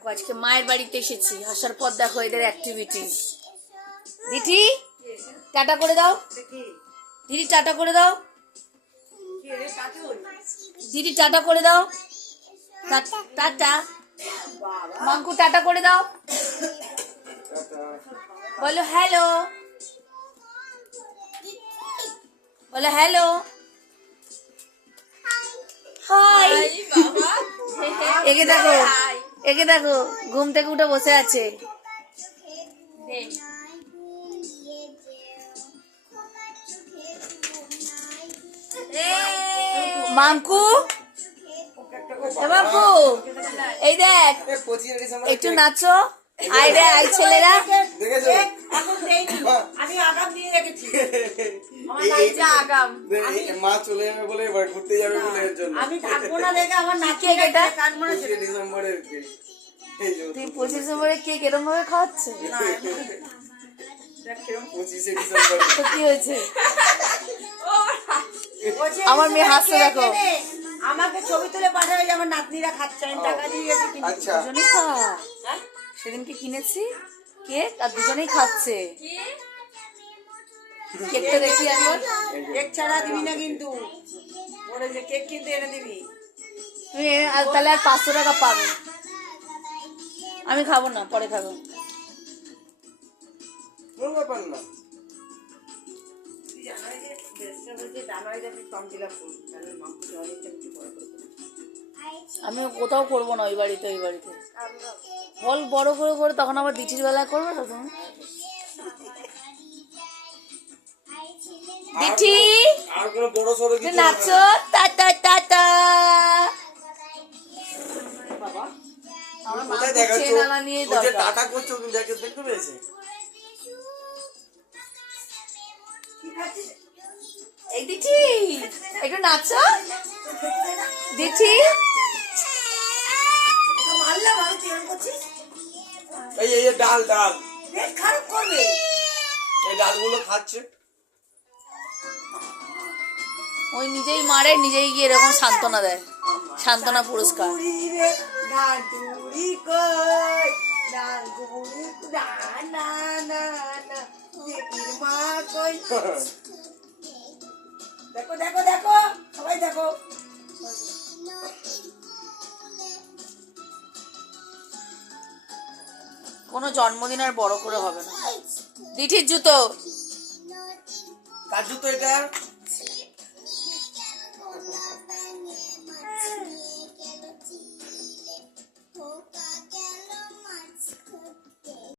দেখো আজকে মায়ের বাড়িতে এসেছি, আসার পর দেখো এদের অ্যাক্টিভিটিস। দিদি টাটা করে দাও, দিদি টাটা করে দাও, দিদি টাটা করে দাও, টাটা। মাঙ্কু টাটা করে দাও, বলো হ্যালো, বলো হ্যালো, হাই। একে দেখো, একে দেখো ঘুম থেকে উঠে বসে আছে। মাঙ্কু, মাঙ্কু এই দেখ একটু নাচো, আয় রে আয় ছেলেরা। আমি আগাম দিয়ে রেখেছি, মা চলে যাবে বলে এবার ঘুরতে যাবে বলে এর জন্য আমি থাকবো না দেখে আমার নাচে এটা কাজ মনে হচ্ছে। ডিসেম্বরের কেক। এই যে তুই 25 ডিসেম্বরে কেক এরম ভাবে খাওয়াচ্ছে, 25 ডিসেম্বর তো কি হয়েছে? আমার মেয়ে হাসছে দেখো। আমাকে ছবি তুলে পাঠাবে যে আমার নাতনিরা খাচ্ছে, আমি টাকা দিয়ে গেছি কিনে। আচ্ছা দুজনেই খা, সেদিনকে কিনেছি কেক আর দুজনেই খাচ্ছে। কেকটা দেখি একবার। কেক ছাড়া দিবি না কিন্তু, বলে যে কেক কিনতে এনে দিবি। তুই তাহলে আর 500 টাকা পাবে। আমি খাবো না, পরে খাবো। কোন ব্যাপার না। আমি কোথাও করবো না, ওই বাড়িতে ওই বাড়িতে বল বড় করে করে, তখন আবার দিঠির বেলায় করবে তো তুমি। দিঠি আর কোন বড় সরো কিছু নাচো, টাটা টাটা। বাবা আমার মা কোথায় দেখাচ্ছ? চেনালা নিয়ে ও যে দরকার। টাটা করছো তুমি দেখে দেখতে পেয়েছে? এই দিঠি একটু নাচো, দিঠি মারলাম আমি চেন করছিস, এই এই ডাল ডাল পেট খারাপ করবে। এই ডালগুলো খাচ্ছে। ওই নিজেই মারে, নিজেই গিয়ে এরকম সান্ত্বনা দেয়, সান্ত্বনা পুরস্কার। ডান্টুরি কই ডাঙ্গুরি না না না না দেখি মা কই। দেখো দেখো দেখো সবাই দেখো। কোনো জন্মদিন আর বড় করে হবে না। দিঠির জুতো, কার জুতো এটা?